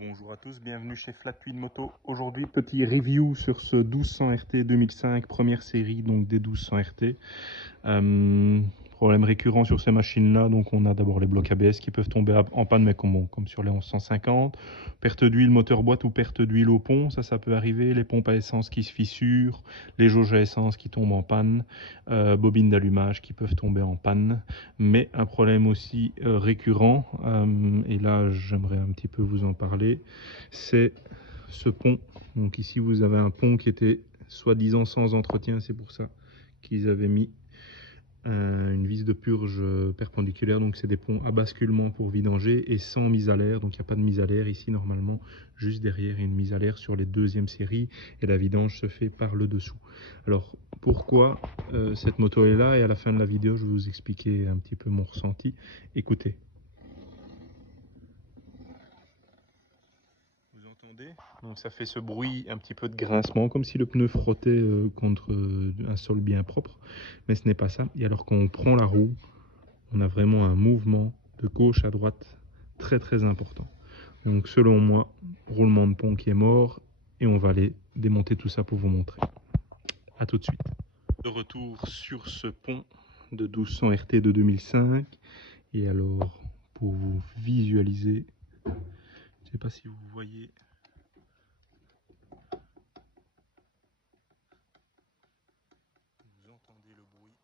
Bonjour à tous, bienvenue chez Flat Twin Moto. Aujourd'hui, petit review sur ce 1200 RT 2005, première série donc des 1200 RT. Problème récurrent sur ces machines-là, donc on a d'abord les blocs ABS qui peuvent tomber en panne, mais comme sur les 1150. Perte d'huile moteur boîte ou perte d'huile au pont, ça peut arriver. Les pompes à essence qui se fissurent, les jauges à essence qui tombent en panne, bobines d'allumage qui peuvent tomber en panne. Mais un problème aussi récurrent, et là j'aimerais un petit peu vous en parler, c'est ce pont. Donc ici vous avez un pont qui était soi-disant sans entretien, c'est pour ça qu'ils avaient mis une vis de purge perpendiculaire, donc c'est des ponts à basculement pour vidanger et sans mise à l'air, donc il n'y a pas de mise à l'air ici normalement, juste derrière il y a une mise à l'air sur les deuxièmes séries et la vidange se fait par le dessous. Alors pourquoi cette moto est là, et à la fin de la vidéo je vais vous expliquer un petit peu mon ressenti. Écoutez. Vous entendez? Donc ça fait ce bruit un petit peu de grincement, comme si le pneu frottait contre un sol bien propre, mais ce n'est pas ça. Et alors quand on prend la roue, on a vraiment un mouvement de gauche à droite très très important. Donc selon moi, roulement de pont qui est mort, et on va aller démonter tout ça pour vous montrer. A tout de suite. De retour sur ce pont de 1200 RT de 2005, et alors pour vous visualiser, je ne sais pas si vous voyez. Vous entendez le bruit.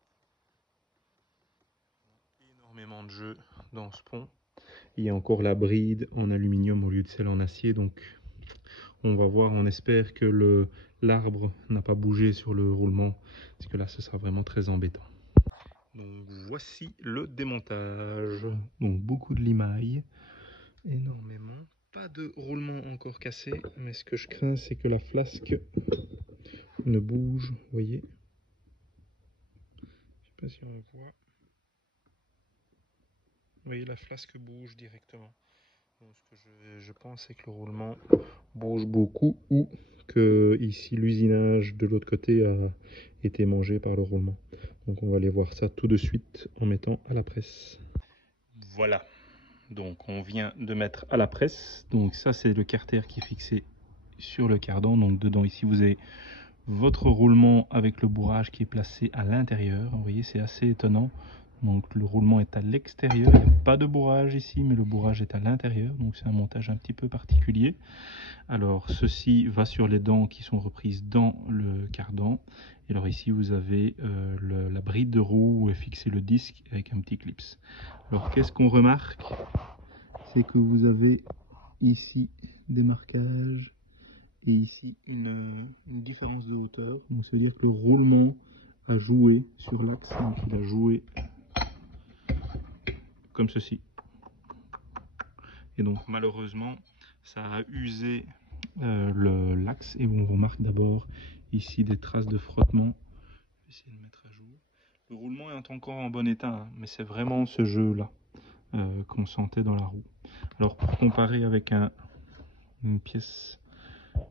Énormément de jeu dans ce pont. Il y a encore la bride en aluminium au lieu de celle en acier, donc on va voir, on espère que l'arbre n'a pas bougé sur le roulement, parce que là ce sera vraiment très embêtant. Donc voici le démontage. Donc beaucoup de limaille, énormément, pas de roulement encore cassé, mais ce que je crains c'est que la flasque ne bouge, vous voyez. Je sais pas si on voit. Vous voyez, la flasque bouge directement. Donc, ce que je pense, c'est que le roulement bouge beaucoup, ou que ici l'usinage de l'autre côté a été mangé par le roulement. Donc on va aller voir ça tout de suite en mettant à la presse. Voilà, donc on vient de mettre à la presse. Donc ça c'est le carter qui est fixé sur le cardan. Donc dedans ici vous avez votre roulement avec le bourrage qui est placé à l'intérieur. Vous voyez, c'est assez étonnant. Donc le roulement est à l'extérieur, il n'y a pas de bourrage ici, mais le bourrage est à l'intérieur, donc c'est un montage un petit peu particulier. Alors ceci va sur les dents qui sont reprises dans le cardan. Et alors ici vous avez la bride de roue où est fixé le disque avec un petit clips. Alors qu'est-ce qu'on remarque? C'est que vous avez ici des marquages et ici une différence de hauteur. Donc ça veut dire que le roulement a joué sur l'axe, donc il a joué comme ceci. Et donc malheureusement ça a usé l'axe, et on remarque d'abord ici des traces de frottement. Je vais essayer de mettre à jour. Le roulement est encore en bon état, hein, mais c'est vraiment ce jeu là qu'on sentait dans la roue. Alors pour comparer avec une pièce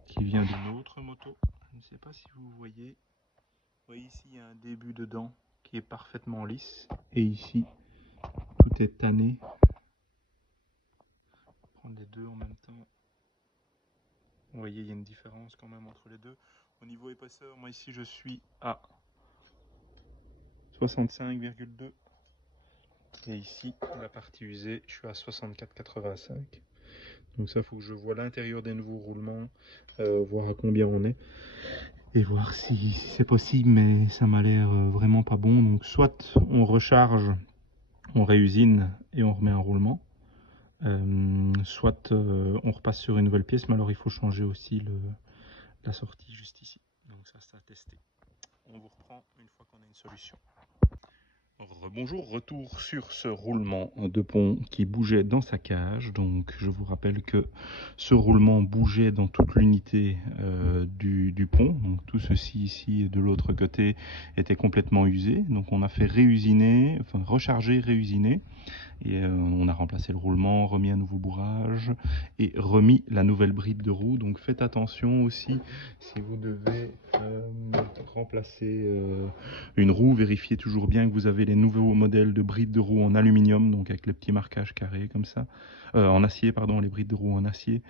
qui vient d'une autre moto, je ne sais pas si vous voyez ici il y a un début de dent qui est parfaitement lisse, et ici tout est tanné. Prendre les deux en même temps. Vous voyez, il y a une différence quand même entre les deux. Au niveau épaisseur, moi ici je suis à 65,2. Et ici, la partie usée, je suis à 64,85. Donc ça, il faut que je vois l'intérieur des nouveaux roulements, voir à combien on est, et voir si c'est possible, mais ça m'a l'air vraiment pas bon. Donc soit on recharge, on réusine et on remet un roulement, soit on repasse sur une nouvelle pièce, mais alors il faut changer aussi la sortie juste ici. Donc ça, c'est à tester. On vous reprend une fois qu'on a une solution. Bonjour, retour sur ce roulement de pont qui bougeait dans sa cage. Donc je vous rappelle que ce roulement bougeait dans toute l'unité du pont. Donc tout ceci ici de l'autre côté était complètement usé. Donc on a fait réusiner, enfin recharger, réusiner. Et on a remplacé le roulement, remis un nouveau bourrage et remis la nouvelle bride de roue. Donc faites attention aussi si vous devez remplacer une roue, vérifiez toujours bien que vous avez les nouveaux modèles de brides de roue en aluminium, donc avec les petits marquages carrés comme ça, en acier pardon, les brides de roue en acier,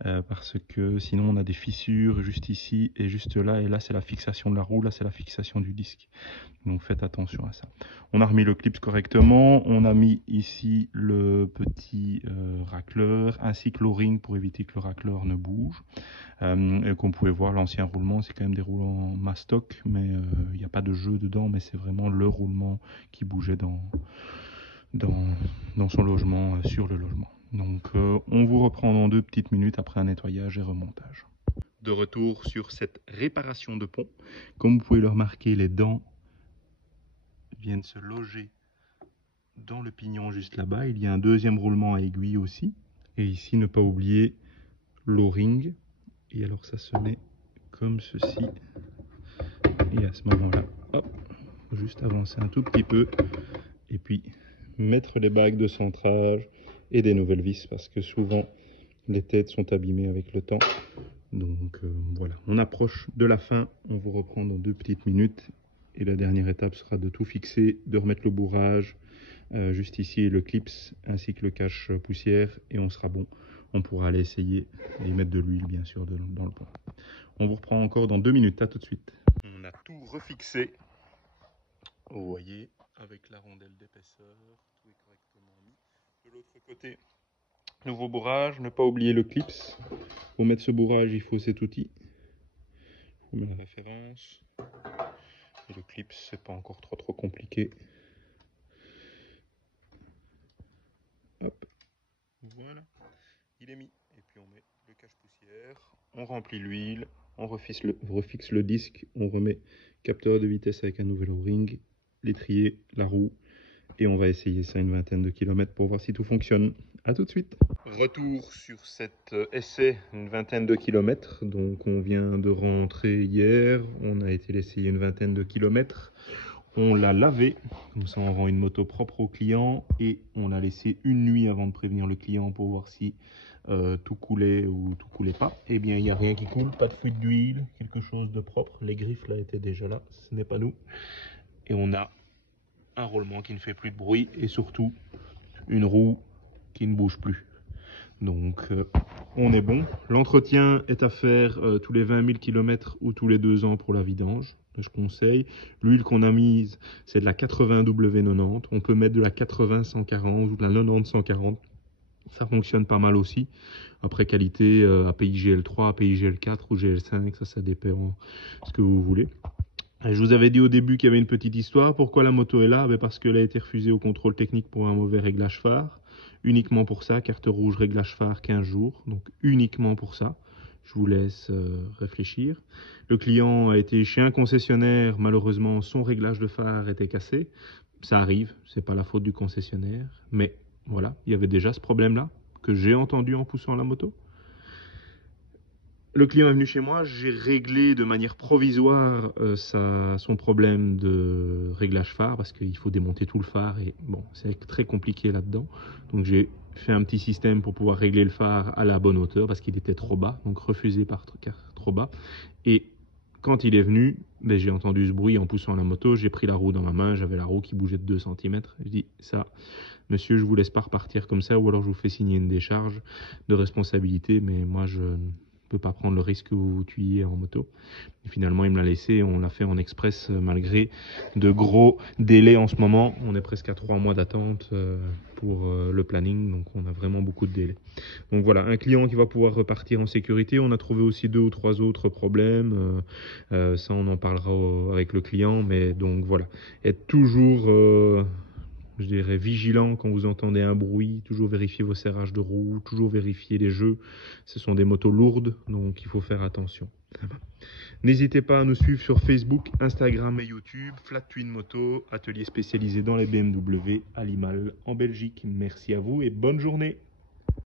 parce que sinon on a des fissures juste ici et juste là, et là c'est la fixation de la roue, là c'est la fixation du disque. Donc faites attention à ça. On a remis le clips correctement, on a mis ici le petit racleur ainsi que l'o-ring pour éviter que le racleur ne bouge. Et comme vous pouvez voir, l'ancien roulement c'est quand même des roulements mastoc, mais il n'y a pas de jeu dedans, mais c'est vraiment le roulement qui bougeait dans son logement, sur le logement. Donc on vous reprend dans 2 petites minutes après un nettoyage et remontage. De retour sur cette réparation de pont. Comme vous pouvez le remarquer, les dents viennent se loger dans le pignon juste là-bas. Il y a un deuxième roulement à aiguille aussi. Et ici, ne pas oublier l'o-ring. Et alors ça se met comme ceci. Et à ce moment-là, hop, juste avancer un tout petit peu. Et puis mettre les bagues de centrage et des nouvelles vis parce que souvent les têtes sont abîmées avec le temps. Donc voilà, on approche de la fin. On vous reprend dans 2 petites minutes. Et la dernière étape sera de tout fixer, de remettre le bourrage, juste ici le clips ainsi que le cache poussière et on sera bon. On pourra aller essayer et mettre de l'huile bien sûr dans le pont. On vous reprend encore dans 2 minutes, à tout de suite. On a tout refixé, vous voyez, avec la rondelle d'épaisseur, tout est correctement mis. De l'autre côté, nouveau bourrage, ne pas oublier le clips. Pour mettre ce bourrage, il faut cet outil. Je vous mets la référence. Et le clip, c'est pas encore trop compliqué. Hop, voilà, il est mis. Et puis on met le cache-poussière, on remplit l'huile, on refixe le disque, on remet capteur de vitesse avec un nouvel o-ring, l'étrier, la roue, et on va essayer ça une vingtaine de kilomètres pour voir si tout fonctionne. A tout de suite. Retour sur cet essai, une vingtaine de kilomètres. Donc on vient de rentrer hier, on a été l'essayer une vingtaine de kilomètres. On l'a lavé, comme ça on rend une moto propre au client et on l'a laissé une nuit avant de prévenir le client pour voir si tout coulait ou tout coulait pas. Eh bien il n'y a rien qui coule, pas de fuite d'huile, quelque chose de propre. Les griffes là étaient déjà là, ce n'est pas nous. Et on a un roulement qui ne fait plus de bruit et surtout une roue qui ne bouge plus. Donc on est bon. L'entretien est à faire tous les 20 000 km ou tous les 2 ans pour la vidange. Je conseille. L'huile qu'on a mise, c'est de la 80 W90. On peut mettre de la 80 140 ou de la 90 140. Ça fonctionne pas mal aussi. Après qualité, API GL3, API GL4 ou GL5, ça dépend ce que vous voulez. Et je vous avais dit au début qu'il y avait une petite histoire. Pourquoi la moto est là? Parce qu'elle a été refusée au contrôle technique pour un mauvais réglage phare. Uniquement pour ça, carte rouge, réglage phare 15 jours. Donc uniquement pour ça. Je vous laisse réfléchir. Le client a été chez un concessionnaire. Malheureusement, son réglage de phare était cassé. Ça arrive, c'est pas la faute du concessionnaire. Mais voilà, il y avait déjà ce problème-là que j'ai entendu en poussant la moto. Le client est venu chez moi, j'ai réglé de manière provisoire son problème de réglage phare parce qu'il faut démonter tout le phare et bon, c'est très compliqué là-dedans. Donc j'ai fait un petit système pour pouvoir régler le phare à la bonne hauteur parce qu'il était trop bas, donc refusé par trop bas. Et quand il est venu, ben, j'ai entendu ce bruit en poussant la moto, j'ai pris la roue dans ma main, j'avais la roue qui bougeait de 2 cm. Je dis ça, monsieur, je vous laisse pas repartir comme ça ou alors je vous fais signer une décharge de responsabilité, mais moi je ne pas prendre le risque que vous vous tuiez en moto. Et finalement, il me l'a laissé et on l'a fait en express malgré de gros délais en ce moment. On est presque à 3 mois d'attente pour le planning, donc on a vraiment beaucoup de délais. Donc voilà, un client qui va pouvoir repartir en sécurité. On a trouvé aussi 2 ou 3 autres problèmes. Ça, on en parlera avec le client, mais donc voilà. Être toujours... je dirais vigilant quand vous entendez un bruit, toujours vérifier vos serrages de roues, toujours vérifier les jeux. Ce sont des motos lourdes, donc il faut faire attention. N'hésitez pas à nous suivre sur Facebook, Instagram et YouTube, Flat Twin Moto, atelier spécialisé dans les BMW à Limal en Belgique. Merci à vous et bonne journée.